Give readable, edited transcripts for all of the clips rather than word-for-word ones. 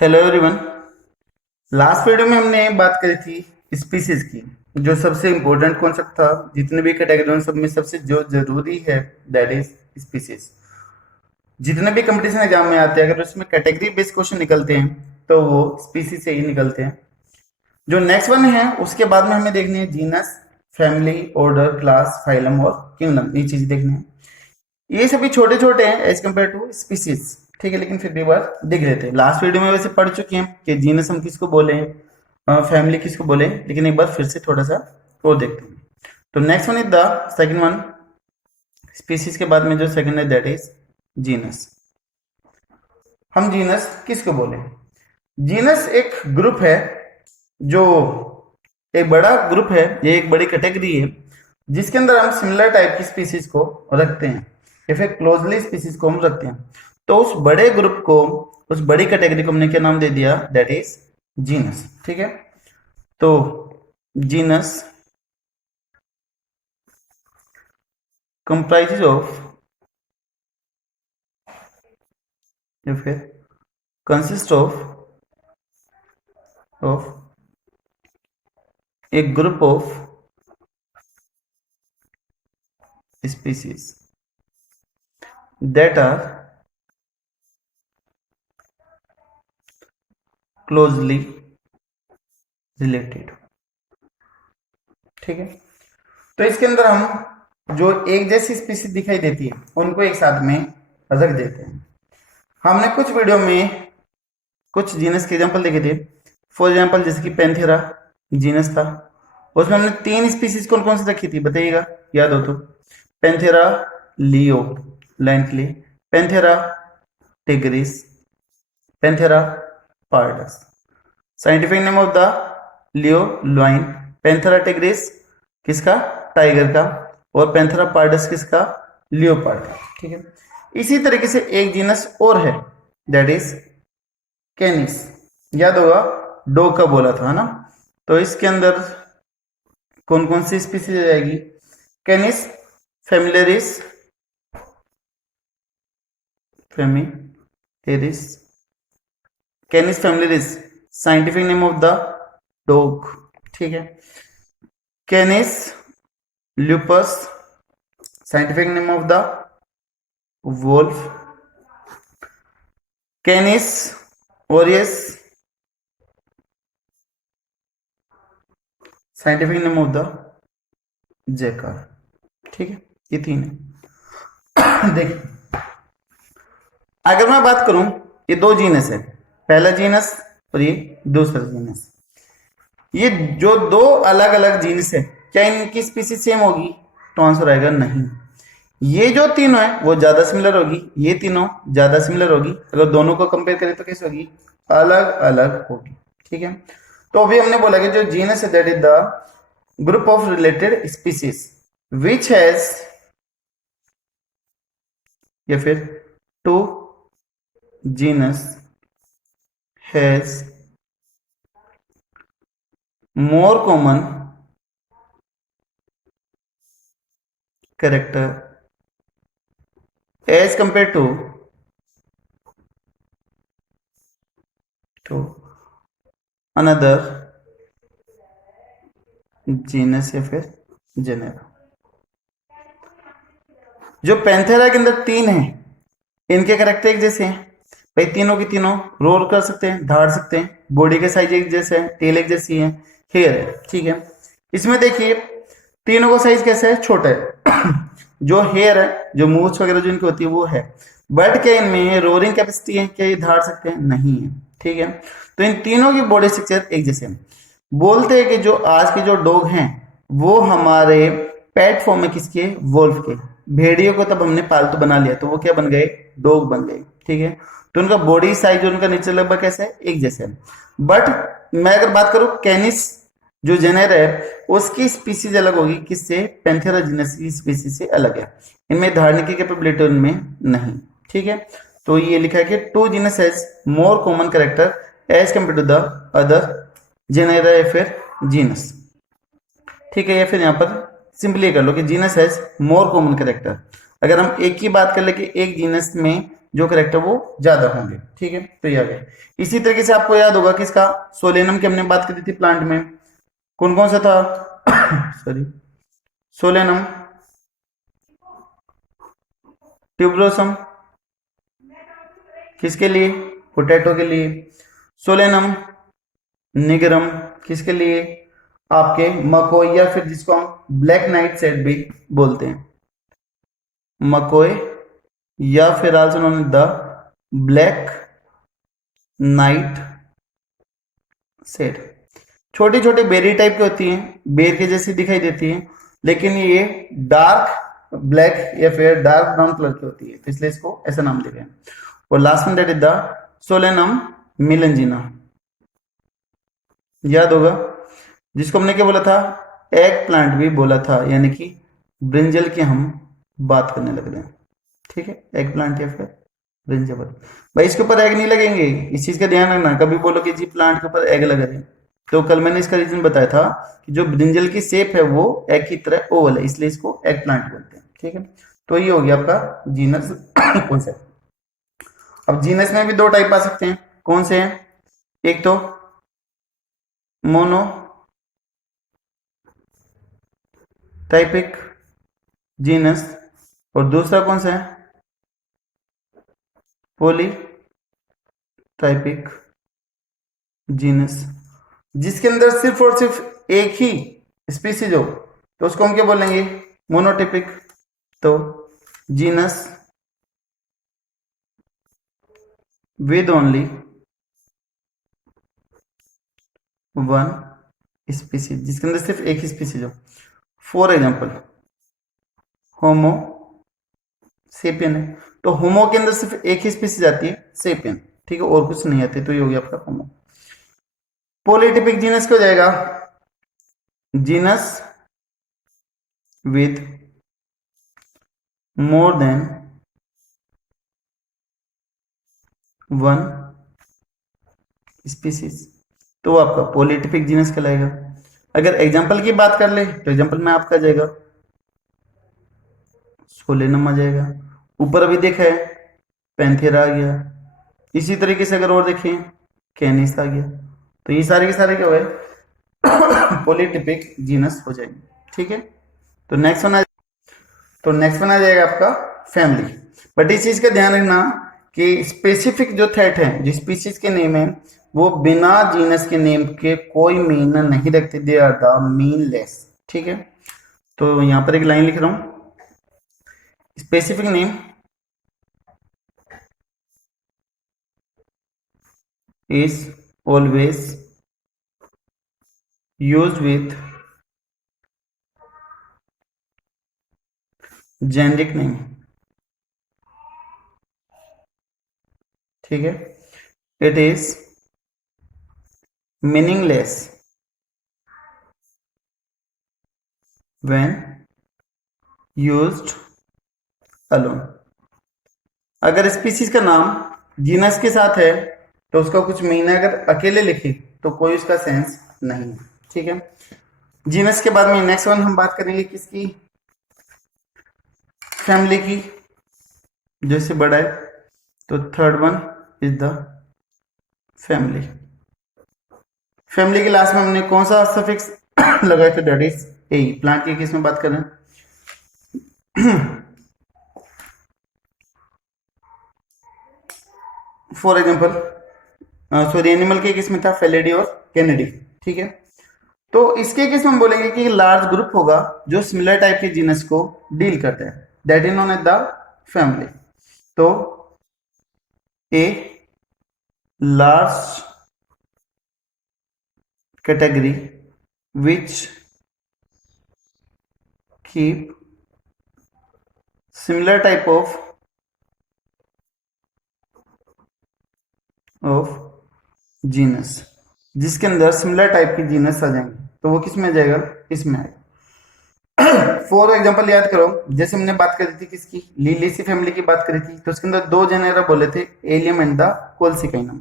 Hello everyone. Last video में हमने बात करी थी स्पीसीज की। जो सबसे इम्पोर्टेंट कॉन्सेप्ट था, जितने भी कैटेगरी उन सब में सबसे जो जरूरी है, दैट इज स्पीसीज। जितने भी कंपटीशन एग्जाम में आते हैं, अगर उसमें कैटेगरी बेस्ड क्वेश्चन निकलते हैं तो वो स्पीसीज से ही निकलते हैं। जो नेक्स्ट वन है उसके बाद में हमें देखनी है genus, family, order, class, phylum और किंगडम। ये चीज देखनी है। ये सभी छोटे छोटे हैं एज कम्पेयर टू स्पीसीज, ठीक है, लेकिन फिर भी एक बार देख लेते हैं। लास्ट वीडियो में वैसे पढ़ चुके हैं कि जीनस हम किसको बोले, फैमिली किसको बोले, लेकिन एक बार फिर से थोड़ा सा और देखते हैं। तो next one is the second one. Species के बाद में जो सेकंड है दैट इज जीनस। हम जीनस किसको बोले? जीनस एक ग्रुप है, जो एक बड़ा ग्रुप है, ये एक बड़ी कैटेगरी है जिसके अंदर हम सिमिलर टाइप की स्पीसीज को रखते हैं या फिर क्लोजली स्पीसीज को हम रखते हैं। तो उस बड़े ग्रुप को, उस बड़ी कैटेगरी को हमने क्या नाम दे दिया? That is genus. ठीक है, तो जीनस कंप्राइजेज ऑफ या फिर consist of A group of species that are closely related। ठीक है, तो इसके अंदर हम जो एक जैसी स्पीसीज दिखाई देती है उनको एक साथ में रख देते हैं। हमने कुछ वीडियो में कुछ जीनस के एग्जांपल देखे थे। फॉर एग्जांपल जैसे कि पैंथेरा जीनस था, उसमें हमने तीन स्पीसीज कौन कौन सी रखी थी बताइएगा, याद हो तो? पैंथेरा लियो, लाइन के लिए, Panthera tigris, Panthera pardus. Scientific name of the leo lion, Panthera tigris किसका? टाइगर का, और पैंथेरा पार्डस किसका? लियोपार्ड का। ठीक है, इसी तरीके से एक जीनस और है दैट इज कैनिस। याद होगा डॉग का बोला था, है ना? तो इसके अंदर कौन कौन सी स्पीसीज आ जाएगी? Canis familiaris, familiaris, Canis familiaris scientific name of the dog. ठीक है, Canis lupus scientific name of the wolf, Canis aureus scientific name of the jackal. ठीक है, ये तीन है। देखिए, अगर मैं बात करूं, ये दो जीनस है, पहला जीनस और ये दूसरा जीनस। ये जो दो अलग अलग जीनस है, क्या इनकी स्पीसीज सेम होगी? तो आंसर आएगा नहीं। ये जो तीनों है वो ज्यादा सिमिलर होगी, ये तीनों ज्यादा सिमिलर होगी। अगर दोनों को कंपेयर करें तो कैसे होगी? अलग अलग होगी। ठीक है, तो अभी हमने बोला कि जो जीनस है that is the group of related species which has, या फिर two genus has more common character as compared to another genus या फिर जेनेरा। जो पैंथेरा के अंदर तीन है, इनके कैरेक्टर एक जैसे हैं भाई, तीनों की तीनों रोल कर सकते हैं, धाड़ सकते हैं, बॉडी के साइज एक जैसे है, टेल एक जैसी है, हेयर है। ठीक है, इसमें देखिए तीनों का साइज कैसा है? छोटा है। जो हेयर है, जो मूछ वगैरह जो इनकी होती है वो है, बट क्या इनमें रोरिंग कैपेसिटी है? क्या ये धाड़ सकते हैं? नहीं है। ठीक है, तो इन तीनों की बॉडी स्ट्रक्चर एक जैसे है। बोलते हैं कि जो आज के जो डॉग हैं वो हमारे पेट फॉर्म में किसके? वोल्फ के। भेड़ियों को तब हमने पालतू बना लिया तो वो क्या बन गए? डॉग बन गए। ठीक है, तो उनका बॉडी साइज और उनका नेचर लगभग कैसा है? एक जैसा है। बट मैं अगर बात करूं कैनिस जो जेनर है उसकी स्पीसीज अलग होगी, किससे? पैंथेरा जीनस की स्पीसीज से अलग है। इनमें धारने की कैपेबिलिटी उनमें नहीं। ठीक है, तो ये लिखा है कि two genus has more common character as compare to the other genera या फिर जीनस। ठीक है, या फिर यहाँ पर सिंपली कर लो कि genus has more common character. अगर हम एक की बात कर ले कि एक जीनस में जो करेक्ट है वो ज्यादा होंगे। ठीक है, तो ये आ गया। इसी तरीके से आपको याद होगा कि इसका सोलेनम की हमने बात करी थी प्लांट में, कौन कौन सा था सॉरी, सोलेनम, ट्यूबरोसम किसके लिए, पोटैटो के लिए, सोलेनम निगरम किसके लिए, आपके मकोई या फिर जिसको हम ब्लैक नाइट सेड भी बोलते हैं, मकोई या फिर also known the black night said. छोटी छोटी बेरी टाइप की होती हैं, बेर के जैसी दिखाई देती हैं, लेकिन ये डार्क ब्लैक या फिर डार्क ब्राउन कलर की होती है, तो इसलिए इसको ऐसा नाम दे गए। और लास्ट में दैट इज द सोलेनम मिलेंजिना, याद होगा, जिसको हमने क्या बोला था, एग प्लांट भी बोला था, यानी कि ब्रिंजल की हम बात करने लग रहे हैं। ठीक है, एग प्लांट या फिर ब्रिंजल। भाई इसके ऊपर एग नहीं लगेंगे, इस चीज का ध्यान रखना, कभी बोलो कि जी प्लांट के ऊपर एग लग रहे हैं, तो कल मैंने इसका रीजन बताया था कि जो ब्रिंजल की शेप है वो एग की तरह ओवल है, इसलिए इसको एग प्लांट बोलते हैं। ठीक है, तो ये हो गया आपका जीनस कॉन्सेप्ट। अब जीनस में भी दो टाइप आ सकते हैं, कौन से हैं, एक तो मोनो टाइपिक जीनस, और दूसरा कौन सा है, पॉली टाइपिक जीनस, जिसके अंदर सिर्फ और सिर्फ एक ही स्पीसीज हो, तो उसको हम क्या बोलेंगे, मोनोटिपिक। तो genus with only one species, जिसके अंदर सिर्फ एक ही स्पीसीज हो। फॉर एग्जाम्पल होमो सेपियन है, तो होमो के अंदर सिर्फ एक ही स्पीसीज आती है, सेपियन। ठीक है, और कुछ नहीं आती, तो ये हो गया आपका होमो। पॉलीटिपिक जीनस क्या हो जाएगा, genus with more than one species, तो आपका पॉलीटिपिक जीनस कहलाएगा। अगर एग्जांपल की बात कर ले तो एग्जांपल में आपका जाएगा सोलेनम आ जाएगा, ऊपर अभी देखा है पैंथेरा आ गया, इसी तरीके से अगर और देखें कैनिस आ गया, तो ये सारे के सारे क्या हुए पॉलीटिपिक जीनस हो जाएंगे। ठीक है, तो नेक्स्ट वन आ जाएगा आपका फैमिली। बट इस चीज का ध्यान रखना कि स्पेसिफिक जो थ्रेट है, जो स्पीशीज के नेम है, वो बिना जीनस के नेम के कोई मीन नहीं रखते, दे आर द मीनलेस। ठीक है, तो यहां पर एक लाइन लिख रहा हूं, specific name is always used with generic name। ठीक है, it is meaningless when used alone। अगर स्पीसीज का नाम जीनस के साथ है तो उसका कुछ मीन है, अगर अकेले लिखे तो कोई उसका सेंस नहीं है। ठीक है, जीनस के बाद में नेक्स्ट वन हम बात करेंगे किसकी, फैमिली की, जैसे बड़ा है, तो third one is the family. Family के लास्ट में हमने कौन सा सफिक्स लगाया था, दैट इज ए। प्लांट की किस में बात करें फॉर एग्जाम्पल सॉरी एनिमल के किस में था, फेलिडी और कैनेडी। ठीक है, तो इसके केस में हम बोलेंगे कि लार्ज ग्रुप होगा जो सिमिलर टाइप के जीनस को डील करते हैं, that is known as the family. तो a large category which keep similar type of genus, जिसके अंदर सिमिलर टाइप की जीनस आ जाएंगे, तो वो किस में आ जाएगा, इसमें आएगा। फॉर एग्जांपल याद करो, जैसे हमने बात करी थी किसकी, लिलियसी फैमिली की बात करी थी, तो उसके अंदर दो जेनेरा बोले थे, एलियम एंड द कोल्सिकाइनम।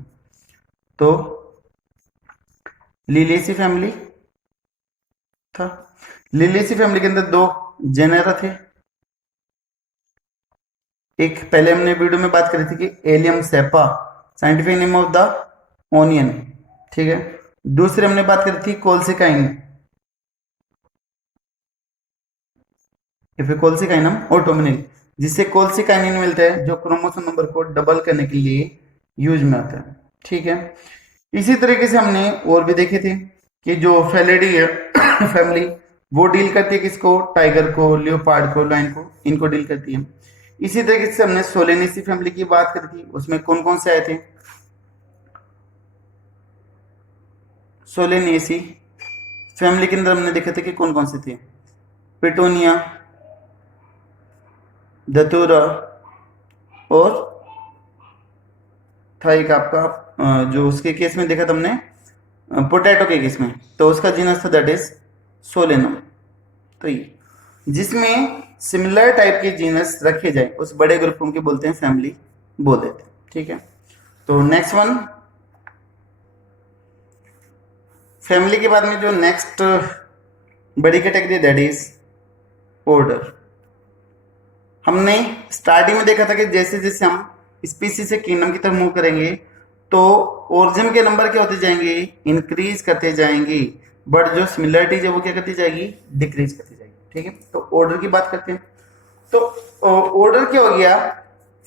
तो लिलियसी फैमिली था, लिलियसी फैमिली के अंदर दो जेनेरा थे, एक पहले हमने वीडियो में बात करी थी कि Allium cepa, scientific name of the onion, ठीक है। दूसरे हमने बात करी थी कोल्सिकाइन, कोल्सिकाइनम ऑटोमिनिल, जिससे कोल्सिकाइनिन मिलता है जो क्रोमोसोम नंबर को डबल करने के लिए यूज में आता है, ठीक है। इसी तरीके से हमने और भी देखे थे कि जो फेलिडी है फैमिली, वो डील करती है किसको, टाइगर को, लियोपार्ड को, लायन को, इनको डील करती है। इसी तरीके से हमने सोलेनेसी फैमिली की बात करी थी, उसमें कौन कौन से आए थे। सोलेनेसी फैमिली के अंदर हमने देखे थे कि कौन कौन से थे, पेटोनिया, धतूरा, और था एक आपका जो उसके केस में देखा था हमने पोटैटो के केस में, तो उसका जीनस था दैट इज सोलेनम। तो ये जिसमें सिमिलर टाइप के जीनस रखे जाए उस बड़े ग्रुप को उनके बोलते हैं फैमिली, बोल देते हैं, ठीक है। तो नेक्स्ट वन, फैमिली के बाद में जो नेक्स्ट बड़ी कैटेगरी दैट इज ऑर्डर। हमने स्टार्टिंग में देखा था कि जैसे जैसे हम स्पीसीज से किंगडम की तरफ मूव करेंगे तो ओरिजिन के नंबर क्या होते जाएंगे, इंक्रीज करते जाएंगे, बट जो सिमिलरिटीज है वो क्या करती जाएगी, डिक्रीज करती जाएगी, ठीक है। तो ऑर्डर की बात करते हैं। तो ऑर्डर क्या हो गया,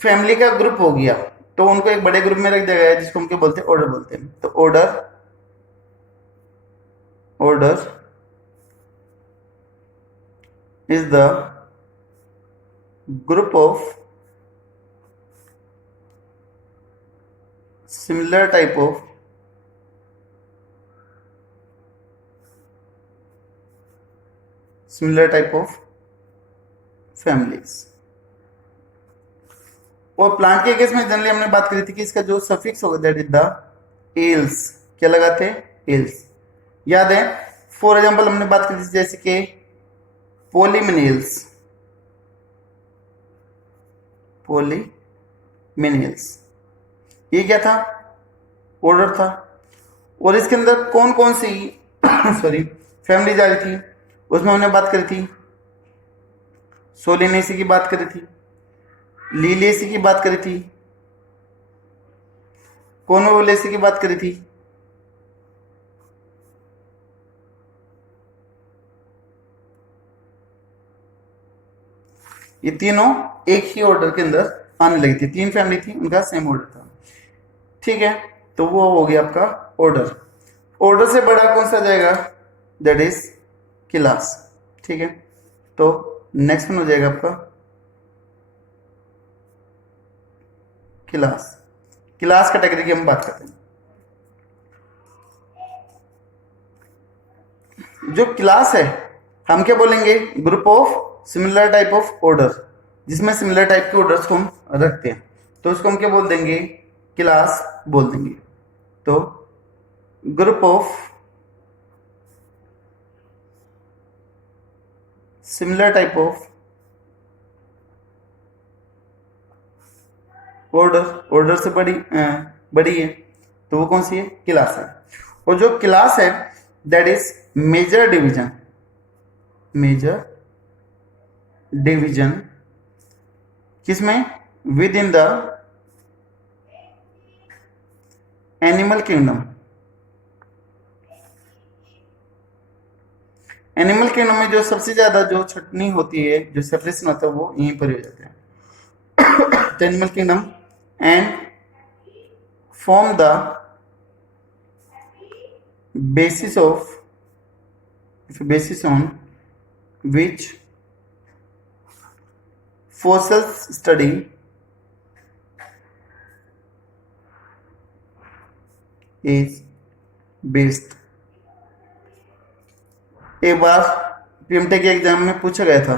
फैमिली का ग्रुप हो गया, तो उनको एक बड़े ग्रुप में रख दिया गया जिसको हम क्या बोलते हैं, ऑर्डर बोलते हैं। तो order is the group of similar type of families। और प्लांट के केस में जनरली हमने बात करी थी कि इसका जो सफिक्स होगा दैट इज द एल्स, क्या लगाते हैं, एल्स, याद है। फॉर एग्जांपल हमने बात करी थी जैसे कि पॉलीमिनेल्स, ये क्या था, ऑर्डर था। और इसके अंदर कौन कौन सी सॉरी फैमिली जा रही थी, उसमें हमने बात करी थी, सोलेनेसी की बात करी थी, लीलिएसी की बात करी थी, कॉन्वोलेसी की बात करी थी, ये तीनों एक ही ऑर्डर के अंदर आने लगी थी, तीन फैमिली थी, उनका सेम ऑर्डर था, ठीक है। तो वो हो गया आपका ऑर्डर। ऑर्डर से बड़ा कौन सा जाएगा, दैट इज क्लास, ठीक है। तो नेक्स्ट वन हो जाएगा आपका क्लास कैटेगरी की हम बात करते हैं। जो क्लास है हम क्या बोलेंगे, group of similar type of order, जिसमें सिमिलर टाइप के ऑर्डर्स को हम रखते हैं, तो उसको हम क्या बोल देंगे, क्लास बोल देंगे। तो group of similar type of order से बड़ी है, तो वो कौन सी है, क्लास है। और जो क्लास है दैट इज मेजर डिवीजन किसमें, with in the animal kingdom. Animal kingdom में जो सबसे ज्यादा जो छटनी होती है, जो सेपरेशन होता है, वो यहीं पर ही हो जाता है। Animal kingdom and form the basis on which fossils study is based। एक बार पीएमटी के एग्जाम में पूछा गया था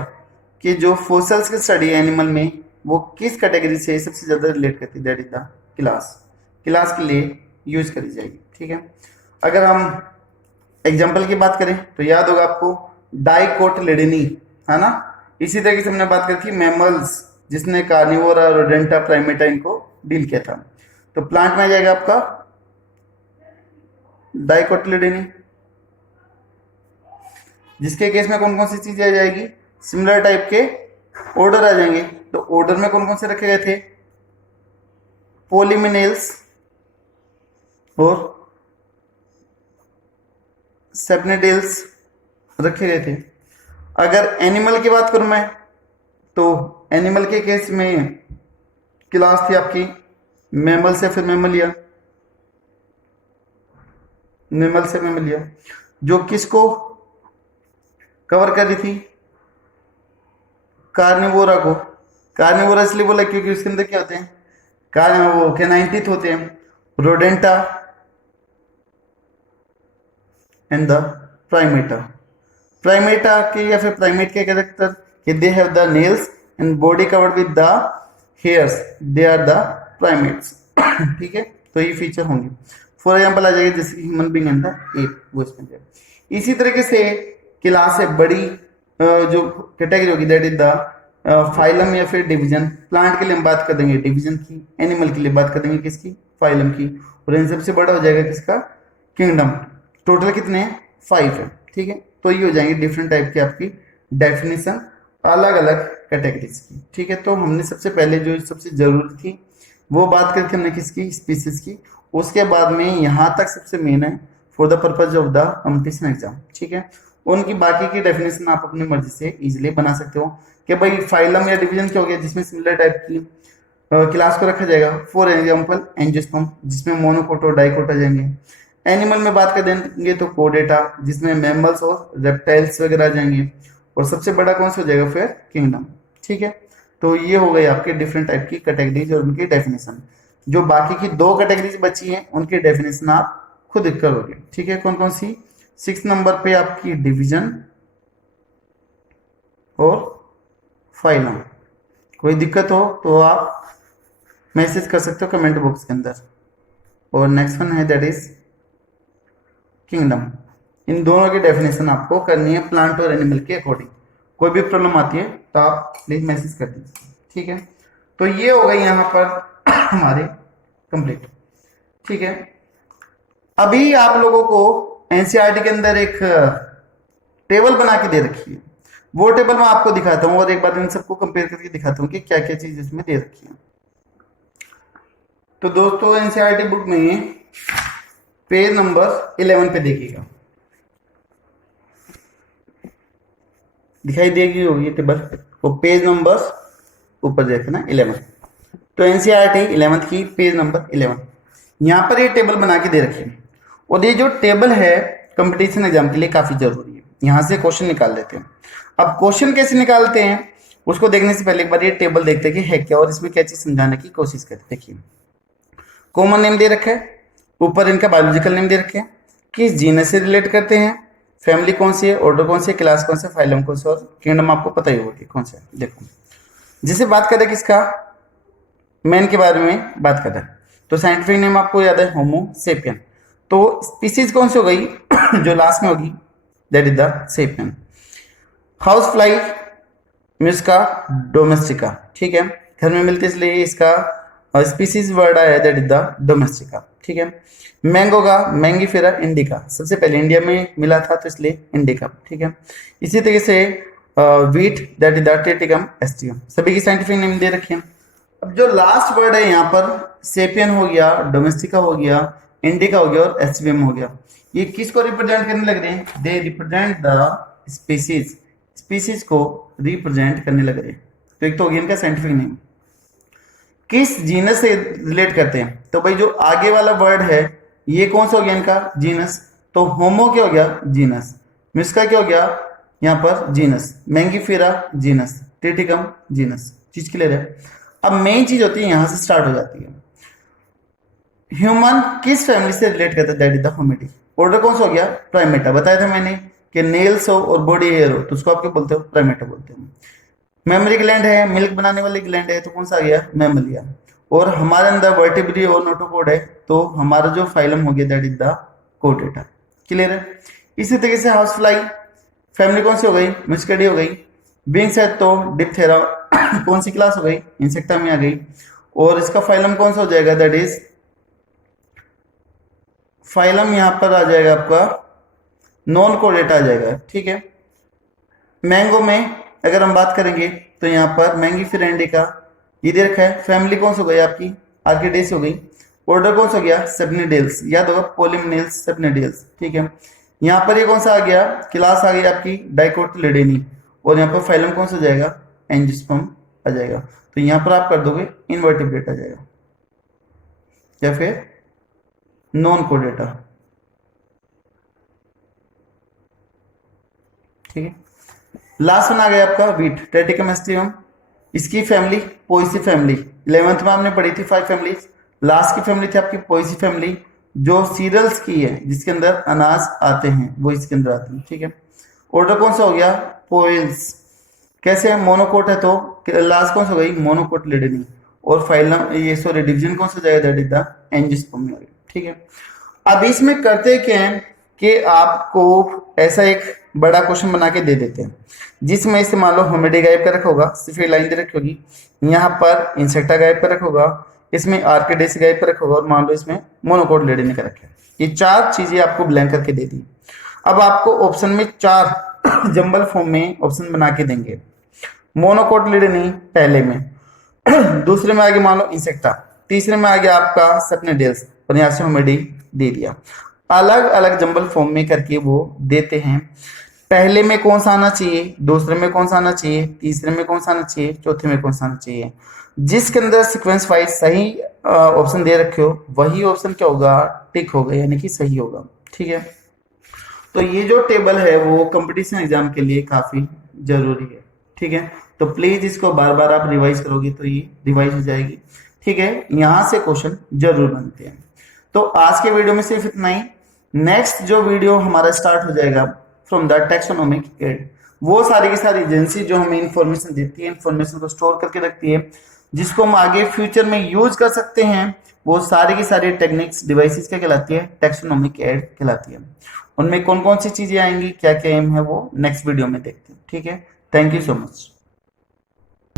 कि जो फोसल्स की स्टडी है एनिमल में, वो किस कैटेगरी से सबसे ज्यादा रिलेट करती है, दैट इज द क्लास के लिए यूज करी जाएगी, ठीक है। अगर हम एग्जाम्पल की बात करें तो याद होगा आपको डाइकोटिलिडनी, है ना। इसी तरीके से हमने बात करी थी मैमल्स, जिसने कार्निवोरा, रोडेंटा, प्राइमेटा इनको डील किया था। तो प्लांट में आ जाएगा आपका डाइकोटिलिडनी, जिसके केस में कौन कौन सी चीजें आ जाएगी, सिमिलर टाइप के ऑर्डर आ जाएंगे, तो ऑर्डर में कौन कौन से रखे गए थे? पोलिमिनेल्स और सेपनेडेल्स रखे गए थे। अगर एनिमल की बात करूं मैं, तो एनिमल के केस में क्लास थी आपकी मैमल से फिर मैमलिया, मैमल से मैमलिया, जो किसको कवर कर रही थी? कार्निवोरा को। कार्निवोरा इसलिए बोला क्योंकि उसके अंदर क्या होते हैं? वो कैनाइन टीथ होते हैं, Rodentia and the Primata. Primata के या फिर प्राइमेट के कैरेक्टर कि they have the nails and body covered with the hairs, they are the primates. ठीक है, तो ये फीचर होंगे। फॉर एग्जाम्पल आ जाएगा जैसे human being and the app, वो इसमें जाएगा। इसी तरीके से क्लास है बड़ी जो कैटेगरी होगी दैट इज द फाइलम या फिर डिवीजन। प्लांट के लिए हम बात कर देंगे डिवीजन की, एनिमल के लिए बात कर देंगे किसकी? फाइलम की। और इन सबसे बड़ा हो जाएगा किसका? किंगडम। टोटल कितने हैं? 5 है। ठीक है, तो ये हो जाएंगे डिफरेंट टाइप की आपकी डेफिनेशन अलग अलग कैटेगरीज की। ठीक है, तो हमने सबसे पहले जो सबसे जरूरी थी वो बात करके हमने किसकी? स्पीसीज की। उसके बाद में यहाँ तक सबसे मेन है for the purpose of the competition exam. ठीक है, उनकी बाकी की डेफिनेशन आप अपनी मर्जी से इजिली बना सकते हो कि भाई फाइलम या डिवीजन क्या हो गया जिसमें सिमिलर टाइप की क्लास को रखा जाएगा। फॉर एग्जाम्पल एंजियोस्पर्म जिसमें मोनोकोट और डाइकोट आ जाएंगे। एनिमल में बात कर देंगे तो कोडेटा जिसमें मैमल्स और रेप्टाइल्स वगैरह आ जाएंगे। और सबसे बड़ा कौन सा हो जाएगा फिर? किंगडम। ठीक है, तो ये हो गए आपके डिफरेंट टाइप की कैटेगरीज और उनकी डेफिनेशन। जो बाकी की 2 कैटेगरीज बची हैं उनकी डेफिनेशन आप खुद करोगे। ठीक है, कौन कौन सी? 6 नंबर पे आपकी डिवीजन और फाइलम। कोई दिक्कत हो तो आप मैसेज कर सकते हो कमेंट बॉक्स के अंदर। और नेक्स्ट वन है दैट इज किंगडम। इन दोनों की डेफिनेशन आपको करनी है प्लांट और एनिमल के अकॉर्डिंग। कोई भी प्रॉब्लम आती है तो आप प्लीज मैसेज कर दीजिए। ठीक है, तो ये हो गई यहाँ पर हमारे कंप्लीट। ठीक है, अभी आप लोगों को एनसीईआरटी के अंदर एक टेबल बना के दे रखी है। वो टेबल मैं आपको दिखाता हूँ और एक बार इन सबको कंपेयर करके दिखाता हूँ कि क्या क्या चीज इसमें दे रखी है। तो दोस्तों एनसीईआरटी बुक में पेज नंबर 11 पे देखिएगा, दिखाई देगी होगी टेबल। वो पेज नंबर ऊपर देखना 11। तो एनसीईआरटी 11th की पेज नंबर 11, यहाँ पर ये टेबल बना के दे रखी है। और ये जो टेबल है कंपटीशन एग्जाम के लिए काफी जरूरी है। यहाँ से क्वेश्चन निकाल देते हैं। अब क्वेश्चन कैसे निकालते हैं उसको देखने से पहले एक बार ये टेबल देखते हैं कि है क्या और इसमें क्या चीज समझाने की कोशिश करते। देखिए, कॉमन नेम दे रखा है, ऊपर इनका बायोलॉजिकल नेम दे रखे हैं, किस जीनस से रिलेट करते हैं, फैमिली कौन सी है, ऑर्डर कौन सी है, क्लास कौन सा, फाइलम कौन सा, और किंगडम आपको पता ही होगा कि कौन सा है। देखो, जैसे बात करें किसका? मैन के बारे में बात कर रहे हैं तो साइंटिफिक नेम आपको याद है होमो सेपियन। तो स्पीसीज कौन सी हो गई जो लास्ट में होगी? That is the sapien. House fly Musca domestica. ठीक है, घर में मिलते इसलिए इसका स्पीसीज वर्ड आया दैट इज द डोमेस्टिका। ठीक है, मैंगो का मैंगीफेरा इंडिका, सबसे पहले इंडिया में मिला था तो इसलिए इंडिका। ठीक है, इसी तरीके से वीट दैट इज द टेटिकम एस्टियम। सभी की साइंटिफिक नेम दे रखे हैं। अब जो लास्ट वर्ड है यहाँ पर सेपियन हो गया, डोमेस्टिका हो गया, इंडिका हो गया और एस्टियम हो गया, ये किसको रिप्रेजेंट करने लग रहे हैं? They represent the species, species को रिप्रेजेंट करने लग रहे हैं। तो एक तो हो गया इनका साइंटिफिक नेम। किस जीनस से रिलेट करते हैं? तो भाई जो आगे वाला वर्ड है ये कौन सा हो गया इनका? जीनस। तो होमो क्या हो गया? जीनस। मिस्का क्या हो गया यहाँ पर? Genus. Mangifera genus, Triticum genus. चीज क्लियर है? अब मेन चीज होती है यहां से स्टार्ट हो जाती है। ह्यूमन किस फैमिली से रिलेट करता है? That is the Hominidae. Order कौन सा हो गया? प्राइमेटा। बताया था मैंने कि नेल्स हो और बॉडी हेयर हो तो उसको आप क्या बोलते हो? प्राइमेटा बोलते हो। मेमोरी ग्लैंड है, मिल्क बनाने वाली ग्लैंड है तो कौन सा आ गया? मैमलिया। और हमारे अंदर वर्टिब्री और नोटोकॉड है तो हमारा जो फाइलम हो गया दैट इज द कोडेटा। क्लियर है? इसी तरीके से हाउस फ्लाई फैमिली कौन सी हो गई? मिस्कडी हो गई। विंग्स है तो डिप्थेरा कौन सी क्लास हो गई? इंसेक्टा में आ गई। और इसका फाइलम कौन सा हो जाएगा? दैट इज फाइलम यहां पर आ जाएगा आपका नॉन कोडेटा आ जाएगा। ठीक है, मैंगो में अगर हम बात करेंगे तो यहाँ पर महंगी फिरेंडे का ये दे रखा है। फैमिली कौन सा हो गई आपकी, आर्किडेस हो गई। ऑर्डर कौन सा हो गया, सेपनिडेल्स, याद होगा पोलिमनेल्स सेपनिडेल्स, ठीक है। यहाँ पर ये कौन सा आ गया, क्लास आ गई आपकी डाइकोटिलिडेनी, और यहाँ पर फाइलम कौन सा जाएगा, एंजियोस्पर्म आ जाएगा। तो यहाँ पर आप कर दोगे इनवर्टिब्रेट आ जाएगा या फिर नॉन कोडेटा, ठीक है। लास्ट वन आ गया आपका वीट, ट्रेटिकम एस्टियम, इसकी फैमिली पोएसी फैमिली, 11th में हमने पढ़ी थी 5 फैमिली। लास्ट की फैमिली थी आपकी पोएसी फैमिली, जो सीरियल्स की है, जिसके अंदर अनाज आते हैं वो इसके अंदर आते हैं, ठीक है। ऑर्डर कौन सा हो गया, पोएल्स। कैसे है, मोनोकोट है तो लास्ट कौन सा हो गई, मोनोकोटिलिडेनी, और फाइलम ये सॉरी डिवीजन कौन सा जाएगा, दैट इज द एंजियोस्पर्म, ठीक है। अब इसमें करते क्या है कि आपको ऐसा एक बड़ा क्वेश्चन बना के दे देते हैं, जिसमें इसे मान लो होमिडी गायब कर रखा होगा, सिर्फ एक लाइन दे रखी होगी, यहाँ पर इंसेक्टा गायब कर रखा होगा, इसमें आर्किडेस गायब कर रखा होगा, और मान लो इसमें मोनोकोटिलिडेनी कर रखा है। ये 4 चीजें आपको ब्लैंक करके दे दी। अब आपको ऑप्शन में 4 जंबल फॉर्म में ऑप्शन बना के देंगे। मोनोकोटिलिडेनी पहले में, दूसरे में आ गया मान लो इंसेक्टा, तीसरे में आ गया आपका सेपनिडेल्स, और यहाँ से होमिडी दे दिया। अलग अलग जंबल फॉर्म में करके वो देते हैं। पहले में कौन सा आना चाहिए, दूसरे में कौन सा आना चाहिए, तीसरे में कौन सा आना चाहिए, चौथे में कौन सा आना चाहिए। जिसके अंदर सीक्वेंस वाइज सही ऑप्शन दे रखे हो, वही ऑप्शन क्या होगा, टिक होगा, यानी कि सही होगा, ठीक है। तो ये जो टेबल है वो कंपटीशन एग्जाम के लिए काफी जरूरी है, ठीक है। तो प्लीज इसको बार बार आप रिवाइज करोगे तो ये रिवाइज हो जाएगी, ठीक है। यहाँ से क्वेश्चन जरूर बनते हैं। तो आज के वीडियो में सिर्फ इतना ही। नेक्स्ट जो वीडियो हमारा स्टार्ट हो जाएगा फ्रॉम द टैक्सोनॉमिक एड, वो सारी की सारी एजेंसी जो हमें इंफॉर्मेशन देती है, इंफॉर्मेशन को स्टोर करके रखती है, जिसको हम आगे फ्यूचर में यूज कर सकते हैं, वो सारी की सारी टेक्निक्स डिवाइसेस क्या कहलाती है, टैक्सोनॉमिक एड कहलाती है। उनमें कौन कौन सी चीजें आएंगी, क्या क्या एम है, वो नेक्स्ट वीडियो में देखते हैं, ठीक है। Thank you so much.